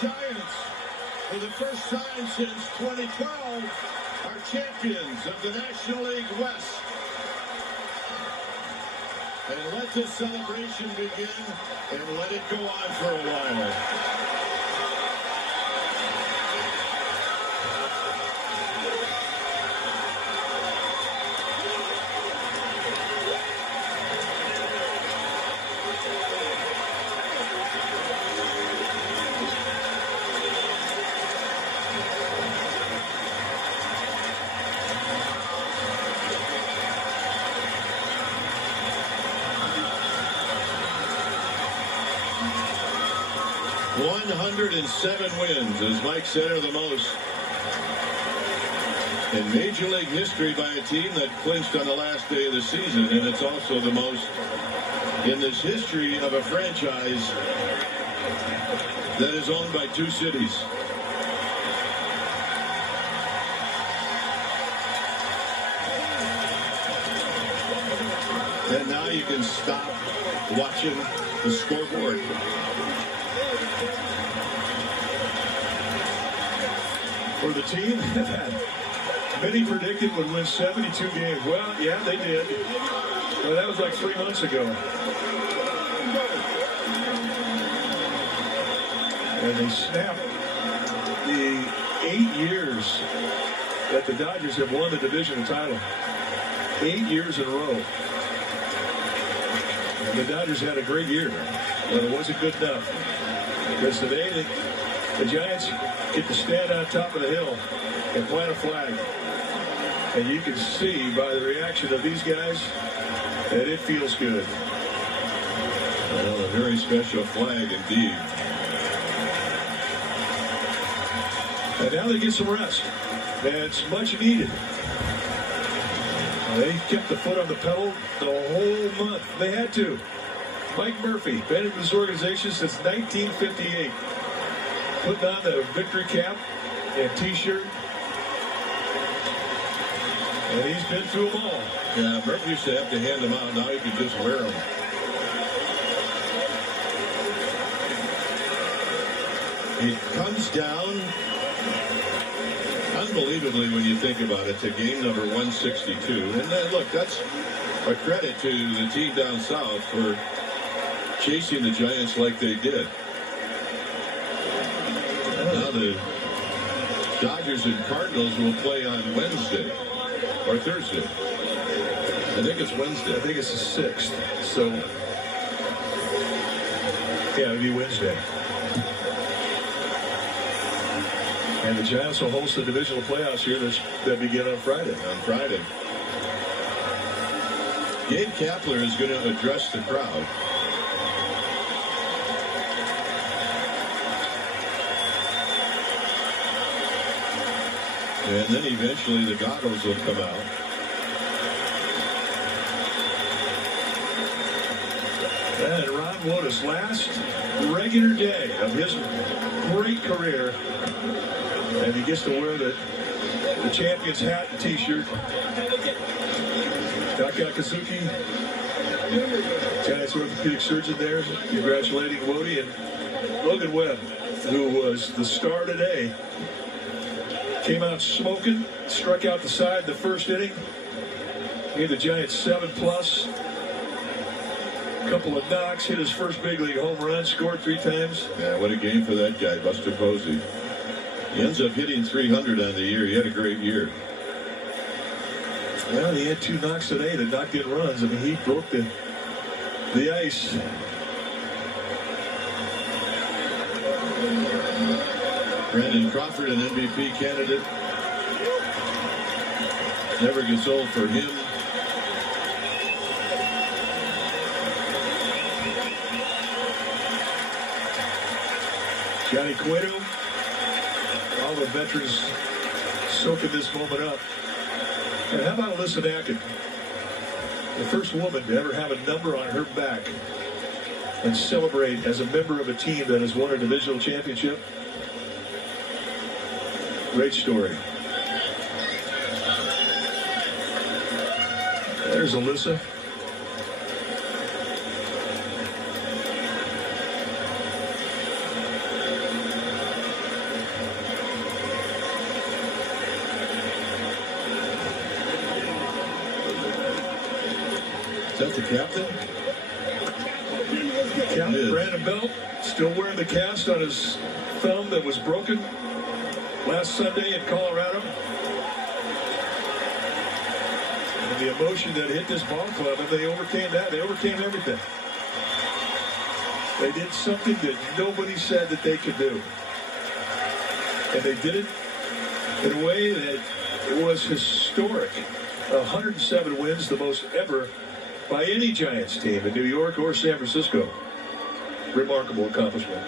Giants, for the first time since 2012, are champions of the National League West. And let the celebration begin, and let it go on for a while. 107 wins, as Mike said, are the most in Major League history by a team that clinched on the last day of the season, and it's also the most in this history of a franchise that is owned by two cities. And now you can stop watching the scoreboard. For the team that many predicted would win 72 games. Well, yeah, they did. Well, that was like 3 months ago. And they snapped the 8 years that the Dodgers have won the division title. 8 years in a row. And the Dodgers had a great year, but it wasn't good enough. Because today, the Giants get to stand on top of the hill and plant a flag. And you can see by the reaction of these guys that it feels good. Well, a very special flag indeed. And now they get some rest. That's much needed. They kept the foot on the pedal the whole month. They had to. Mike Murphy, been in this organization since 1958. Putting on the victory cap and T-shirt. And he's been through them all. Yeah, Murphy used to have to hand them out. Now he can just wear them. It comes down unbelievably when you think about it to game number 162. And then, look, that's a credit to the team down south for chasing the Giants like they did. Now the Dodgers and Cardinals will play on Wednesday or Thursday. I think it's Wednesday. I think it's the 6th. So, yeah, it'll be Wednesday. And the Giants will host the divisional playoffs here that begin on Friday. Gabe Kapler is going to address the crowd. And then eventually the goggles will come out. And Ron Woda's last regular day of his great career. And he gets to wear the champion's hat and T-shirt. Takakazuki, Giants orthopedic surgeon there, congratulating Wody. And Logan Webb, who was the star today, came out smoking, struck out the side in the first inning. Gave the Giants 7+. A couple of knocks, hit his first big league home run, scored 3 times. Yeah, what a game for that guy, Buster Posey. He ends up hitting 300 on the year. He had a great year. Well, he had 2 knocks today that knocked in runs. I mean, he broke the ice. Brandon Crawford, an MVP candidate. Never gets old for him. Johnny Cueto. All the veterans soaking this moment up. And how about Alyssa Nacken? The first woman to ever have a number on her back and celebrate as a member of a team that has won a divisional championship. Great story. There's Alyssa. Is that the captain? Captain Brandon Belt still wearing the cast on his thumb that was broken last Sunday in Colorado. And the emotion that hit this ball club, and they overcame that. They overcame everything. They did something that nobody said that they could do. And they did it in a way that it was historic. 107 wins, the most ever by any Giants team in New York or San Francisco. Remarkable accomplishment.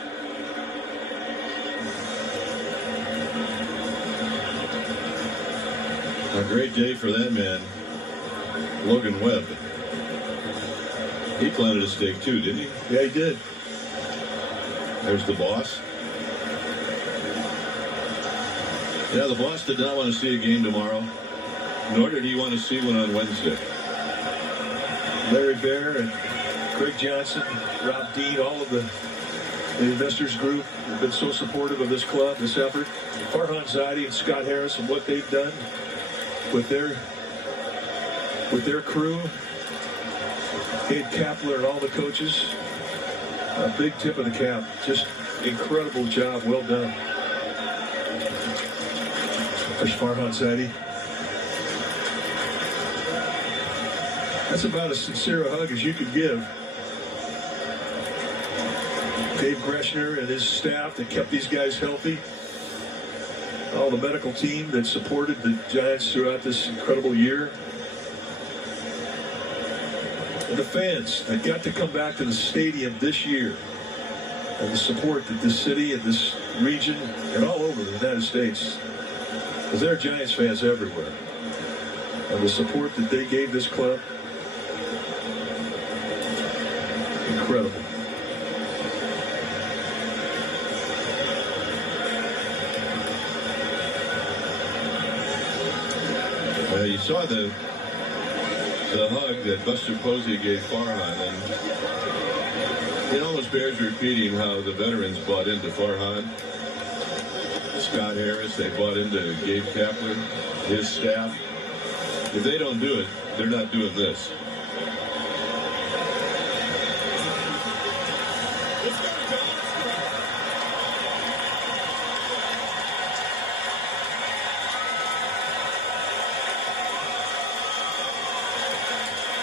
A great day for that man, Logan Webb. He planted a stake too, didn't he? Yeah, he did. There's the boss. Yeah, the boss did not want to see a game tomorrow, nor did he want to see one on Wednesday. Larry Bear and Craig Johnson, Rob Dean, all of the investors group have been so supportive of this club, this effort. Farhan Zaidi and Scott Harris and what they've done with their crew. Gabe Kapler and all the coaches. A big tip of the cap. Just incredible job. Well done. There's Farhan Zaidi. That's about as sincere a hug as you could give. Dave Greshner and his staff that kept these guys healthy. All the medical team that supported the Giants throughout this incredible year. And the fans that got to come back to the stadium this year. And the support that this city and this region and all over the United States. Because there are Giants fans everywhere. And the support that they gave this club. Incredible. You saw the hug that Buster Posey gave Farhan, and it almost bears repeating how the veterans bought into Farhan. Scott Harris, they bought into Gabe Kapler, his staff. If they don't do it, they're not doing this.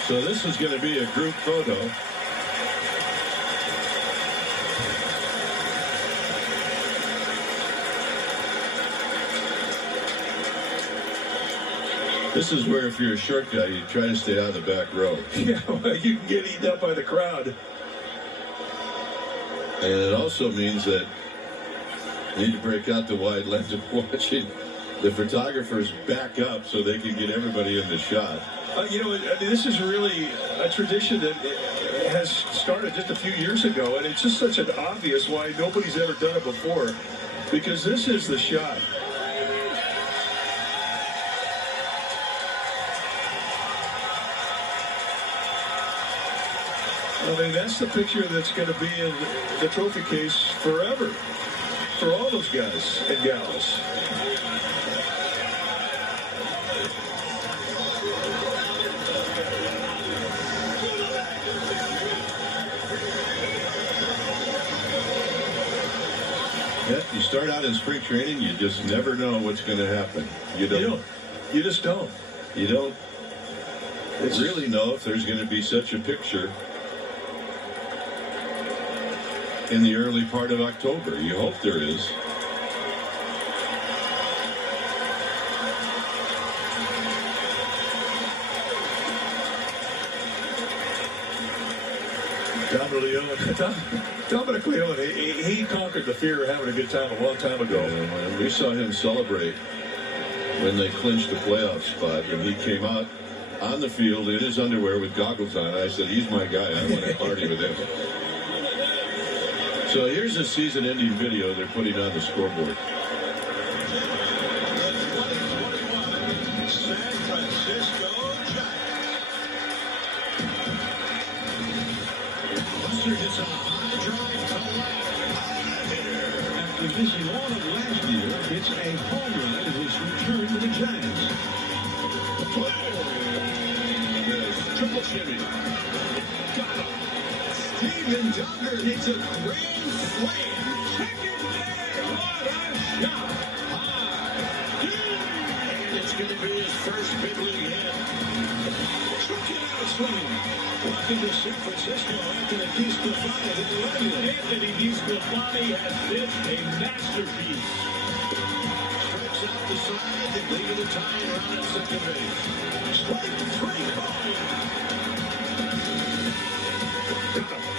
So this is going to be a group photo. This is where, if you're a short guy, you try to stay out of the back row. Yeah, well, you can get eaten up by the crowd. And it also means that you need to break out the wide lens of watching the photographers back up so they can get everybody in the shot. You know, this is really a tradition that has started just a few years ago, and it's just such an obvious why nobody's ever done it before, because this is the shot. I mean, that's the picture that's going to be in the trophy case forever for all those guys and gals. Yeah, you start out in spring training, you just never know what's going to happen. You just don't. You don't really know if there's going to be such a picture in the early part of October. You hope there is. Dominic Leone, he conquered the fear of having a good time a long time ago. And we saw him celebrate when they clinched the playoff spot, and he came out on the field in his underwear with goggles on. I said, he's my guy. I want to party with him. So here's a season-ending video they're putting on the scoreboard. San Francisco Giants. Buster gets a high drive to left. After missing all of last year, hits a home run in his return to the Giants. Triple shimmy. Duggar hits a grand slam. Second man, what a shot. High. And it's going to be his first big league hit. Struck it out swinging. Welcome to San Francisco after the DeSclafani hit the regular. Anthony DeSclafani has been a masterpiece. Strikes out the side, leading the tying run at second base. Strike three calling.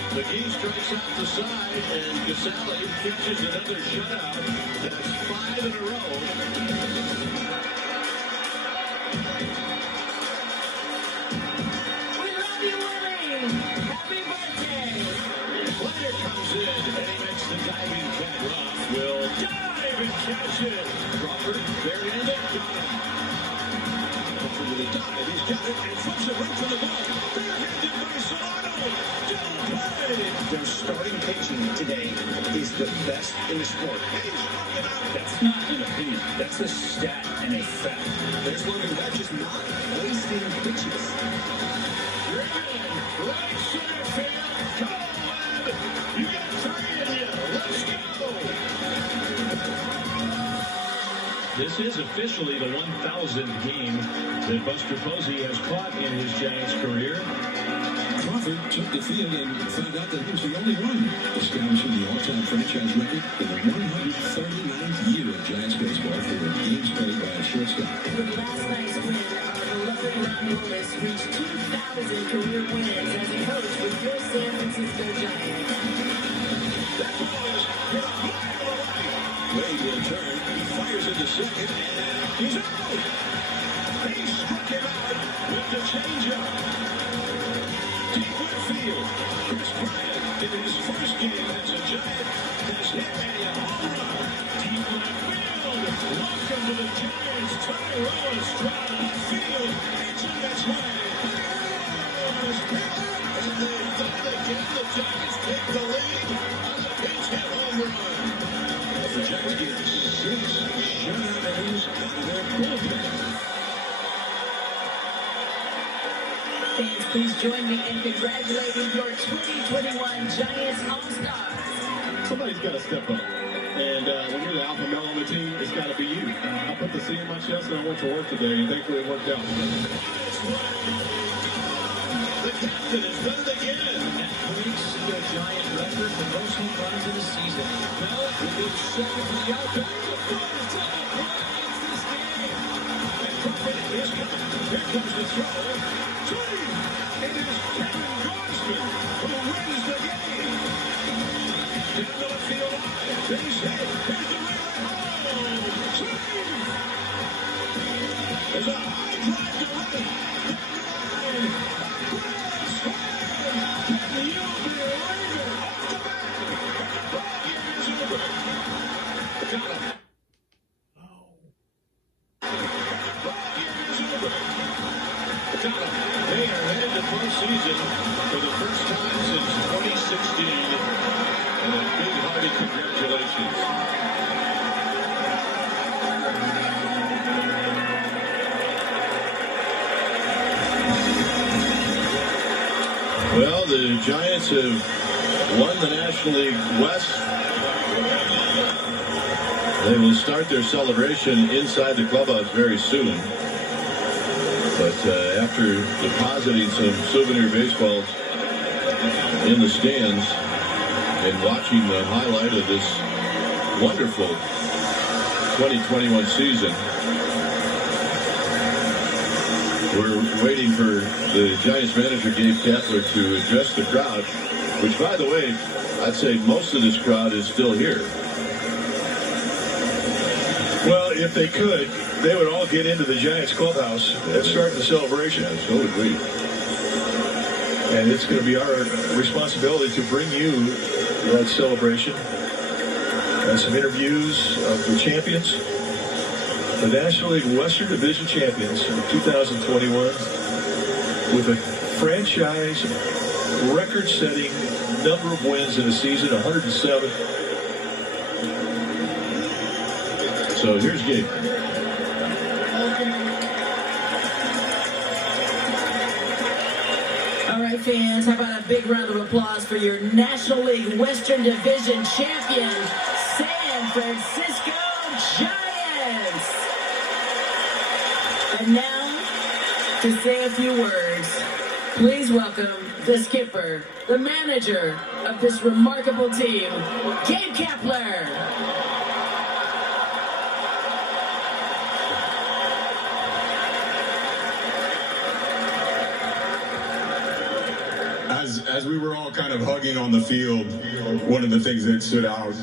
McGee strikes out the side, and Casale catches another shutout. That's 5 in a row. We love you, Willie. Happy birthday. Player comes in, and he makes the diving cat. Ruff will dive and catch it. Crawford buried it. Got him. Crawford with a dive. He's got it and flips it right to the ball. Barehanded by Solano. Double play. Their starting pitching today is the best in the sport. He's struck it out. That's not an opinion. That's a stat and a fact. There's Logan Webb just not wasting pitches. Driven right center field. Come on, Webb. You got 3 in you. Let's go. This is officially the 1,000th game that Buster Posey has caught in his Giants career. Crawford took the field and found out that he was the only one establishing the all-time franchise record in the 139th year of Giants baseball for games played by a shortstop. With last night's win, our beloved Ron Lewis reached 2,000 career wins as a coach with your San Francisco Giants. That ball is hit a mile away. Wade will turn. He fires into second, and he's out. He struck him out with the changeup. Deep left field. Chris Bryant, in his first game as a Giant, has hit a home run. Deep left field. Welcome to the Giants. Tyrell Estrada field. Pitching its way. And they've done it again. The Giants take the lead on the pinch hit home run. The Giants get 6 shutout innings out of their bullpen. Fans, please join me in congratulating your 2021 Giants All-Stars. Somebody's got to step up. And when you're the alpha male on the team, it's got to be you. I put the C in my chest and I went to work today, and thankfully it worked out. The captain has done it again. That breaks the Giant record for most home runs in a season. Now, within second of the outfield, the throw is double play. It's this game. And Crawford is coming. Here comes the throw. Swing! It is Kevin Gausman who wins the game. Down the left field line. Base hit. Here's the rally home. Swing! There's a high drive to right. Down the line. A grand slam. Can you believe it? Off the bat. And the ball game is over. Got him. They are headed to postseason for the first time since 2016. And a big hearty congratulations. Well, the Giants have won the National League West. They will start their celebration inside the clubhouse very soon. But after depositing some souvenir baseballs in the stands and watching the highlight of this wonderful 2021 season, we're waiting for the Giants manager, Gabe Kapler, to address the crowd, which, by the way, I'd say most of this crowd is still here. Well, if they could, they would all get into the Giants clubhouse and start the celebration. Yeah, so would we. And it's going to be our responsibility to bring you that celebration and some interviews of the champions, the National League Western Division champions in 2021, with a franchise record-setting number of wins in a season, 107. So here's Gabe. All right, fans, how about a big round of applause for your National League Western Division champion, San Francisco Giants. And now, to say a few words, please welcome the skipper, the manager of this remarkable team, Gabe Kapler. As we were all kind of hugging on the field, one of the things that stood out,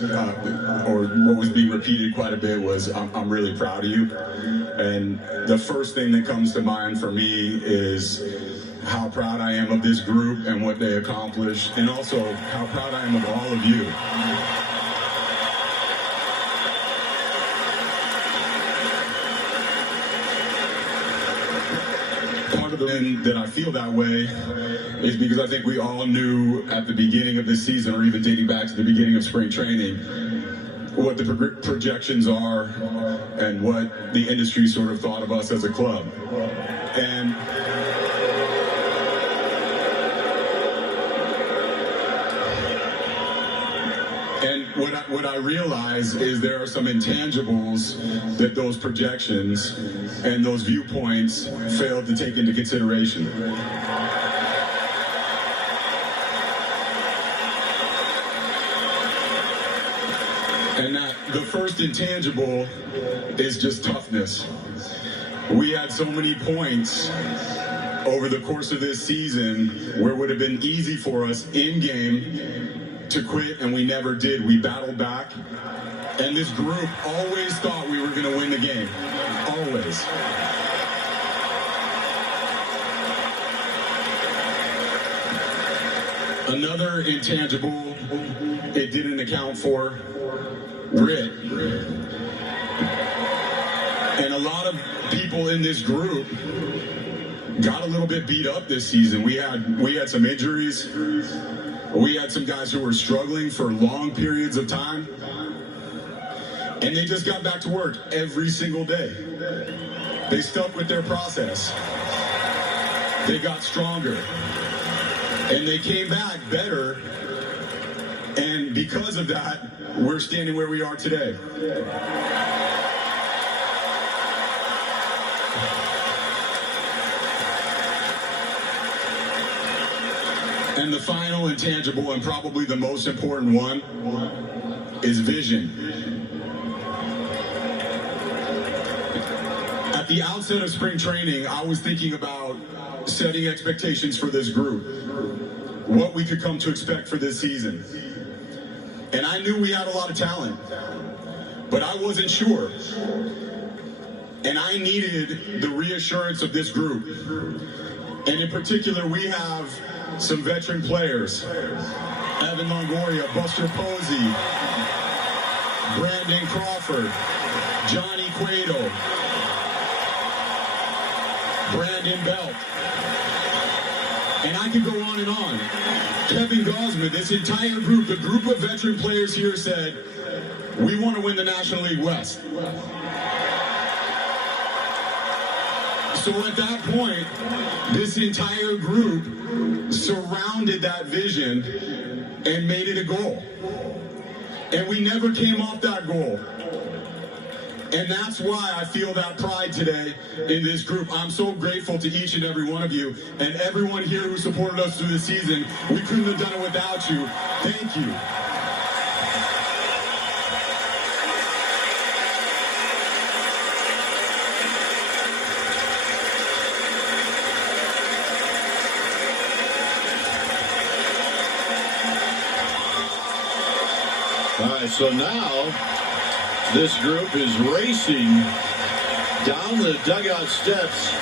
or what was being repeated quite a bit, was I'm really proud of you. And the first thing that comes to mind for me is how proud I am of this group and what they accomplished, and also how proud I am of all of you. Part of the reason that I feel that way is because I think we all knew at the beginning of this season, or even dating back to the beginning of spring training, what the projections are and what the industry sort of thought of us as a club. And what I realize is there are some intangibles that those projections and those viewpoints failed to take into consideration. And that the first intangible is just toughness. We had so many points over the course of this season where it would have been easy for us in game to quit, and we never did. We battled back, and this group always thought we were going to win the game. Always. Another intangible it didn't account for: grit. And a lot of people in this group got a little bit beat up this season. We had some injuries. We had some guys who were struggling for long periods of time, and they just got back to work every single day. They stuck with their process. They got stronger, and they came back better, and because of that, we're standing where we are today. And the final intangible, and probably the most important one, is vision. At the outset of spring training, I was thinking about setting expectations for this group, what we could come to expect for this season. And I knew we had a lot of talent, but I wasn't sure. And I needed the reassurance of this group. And in particular, we have some veteran players: Evan Longoria, Buster Posey, Brandon Crawford, Johnny Cueto, Brandon Belt. And I could go on and on. Kevin Gosman, this entire group, the group of veteran players here said, we want to win the National League West. So at that point, this entire group surrounded that vision and made it a goal. And we never came off that goal. And that's why I feel that pride today in this group. I'm so grateful to each and every one of you, and everyone here who supported us through the season. We couldn't have done it without you. Thank you. All right, so now this group is racing down the dugout steps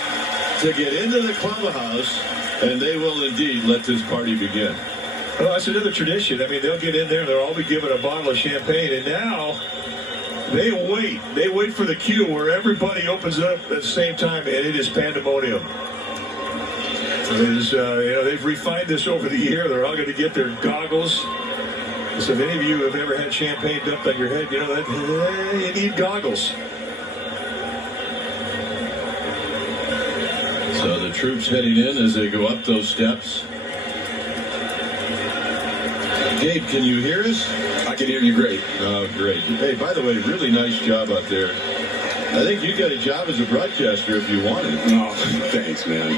to get into the clubhouse, and they will indeed let this party begin. Well, that's another tradition. I mean, they'll get in there, they'll all be given a bottle of champagne, and now they wait. They wait for the cue where everybody opens up at the same time, and it is pandemonium. It is, they've refined this over the year. They're all going to get their goggles. So if any of you have ever had champagne dumped on your head, you know that you need goggles. So the troops heading in as they go up those steps. Gabe, can you hear us? I can hear you great. Oh, great. Hey, by the way, really nice job out there. I think you got a job as a broadcaster if you want it. Oh, thanks, man.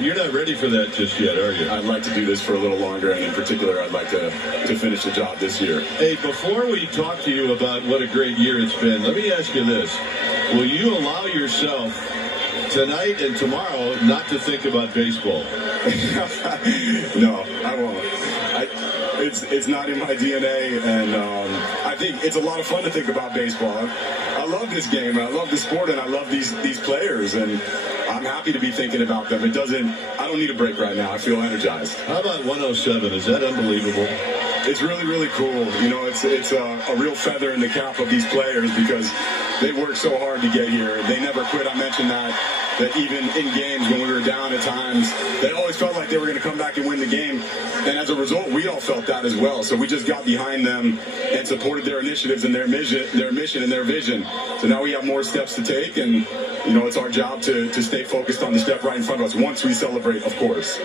You're not ready for that just yet, are you? I'd like to do this for a little longer, and in particular, I'd like to finish the job this year. Hey, before we talk to you about what a great year it's been, let me ask you this. Will you allow yourself tonight and tomorrow not to think about baseball? No, I won't. It's not in my DNA, and I think it's a lot of fun to think about baseball. I love this game, and I love the sport, and I love these players, and I'm happy to be thinking about them. I don't need a break right now. I feel energized. How about 107? Is that unbelievable? It's really, really cool. You know, it's a real feather in the cap of these players because they worked so hard to get here. They never quit. I mentioned that even in games when we were down at times, they always felt like they were going to come back and win the game. And as a result, we all felt that as well. So we just got behind them and supported their initiatives and their mission and their vision. So now we have more steps to take, and you know, it's our job to stay focused on the step right in front of us once we celebrate, of course.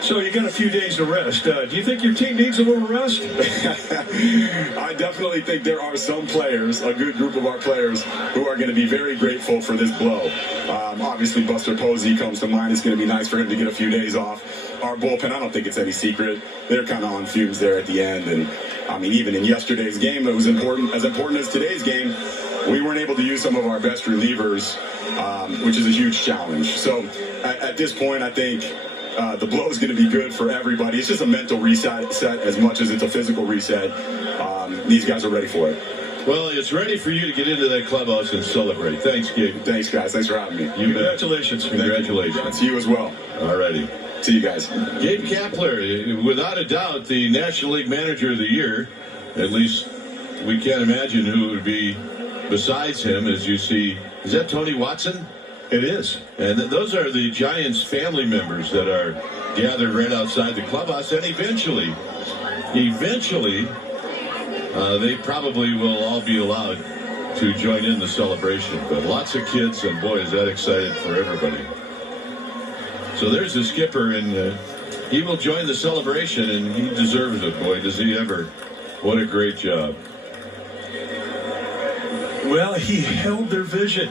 So you got a few days to rest. Do you think your team needs a little rest? I definitely think there are some players, a good group of our players, who are going to be very grateful for this blow. Obviously, Buster Posey comes to mind. It's going to be nice for him to get a few days off. Our bullpen, I don't think it's any secret. They're kind of on fumes there at the end. And, I mean, even in yesterday's game, it was important. As important as today's game, we weren't able to use some of our best relievers, which is a huge challenge. So at this point, I think the blow is going to be good for everybody. It's just a mental reset as much as it's a physical reset. These guys are ready for it. Well, it's ready for you to get into that clubhouse and celebrate. Thanks, Gabe. Thanks, guys. Thanks for having me. Congratulations. Congratulations. To you as well. All righty. See you guys. Gabe Kapler, without a doubt, the National League Manager of the Year. At least we can't imagine who would be besides him, as you see. Is that Tony Watson? It is. And those are the Giants family members that are gathered right outside the clubhouse. And eventually, they probably will all be allowed to join in the celebration. But lots of kids, and boy, is that excited for everybody. So there's the skipper, and he will join the celebration, and he deserves it. Boy, does he ever. What a great job. Well, he held their vision.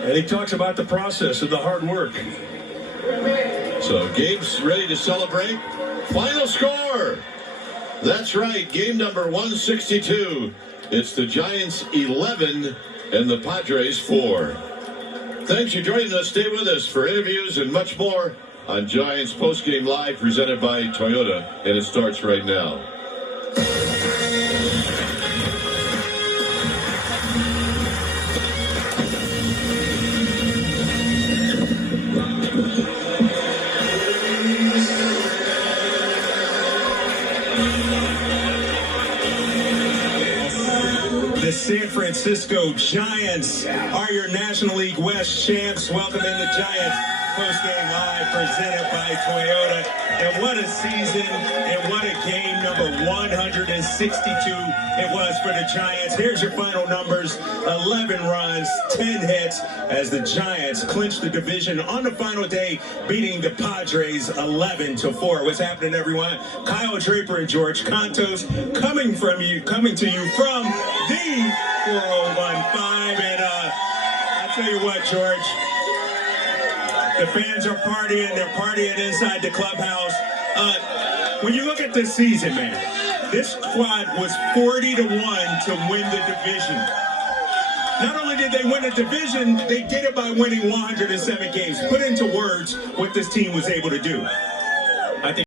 And he talks about the process and the hard work. So Gabe's ready to celebrate. Final score. That's right, game number 162. It's the Giants 11 and the Padres 4. Thanks for joining us. Stay with us for interviews and much more on Giants Postgame Live, presented by Toyota, and it starts right now. The San Francisco Giants are your National League West champs. Welcome in the Giants Postgame Live, presented by Toyota. And what a season, and what a game, number 162 it was for the Giants. Here's your final numbers: 11 runs, 10 hits, as the Giants clinch the division on the final day, beating the Padres 11-4. What's happening, everyone? Kyle Draper and George Contos coming to you from the 4015. And I'll tell you what, George, the fans are partying. They're partying inside the clubhouse. When you look at this season, man, this squad was 40-1 to win the division. Not only did they win the division, they did it by winning 107 games. Put into words what this team was able to do.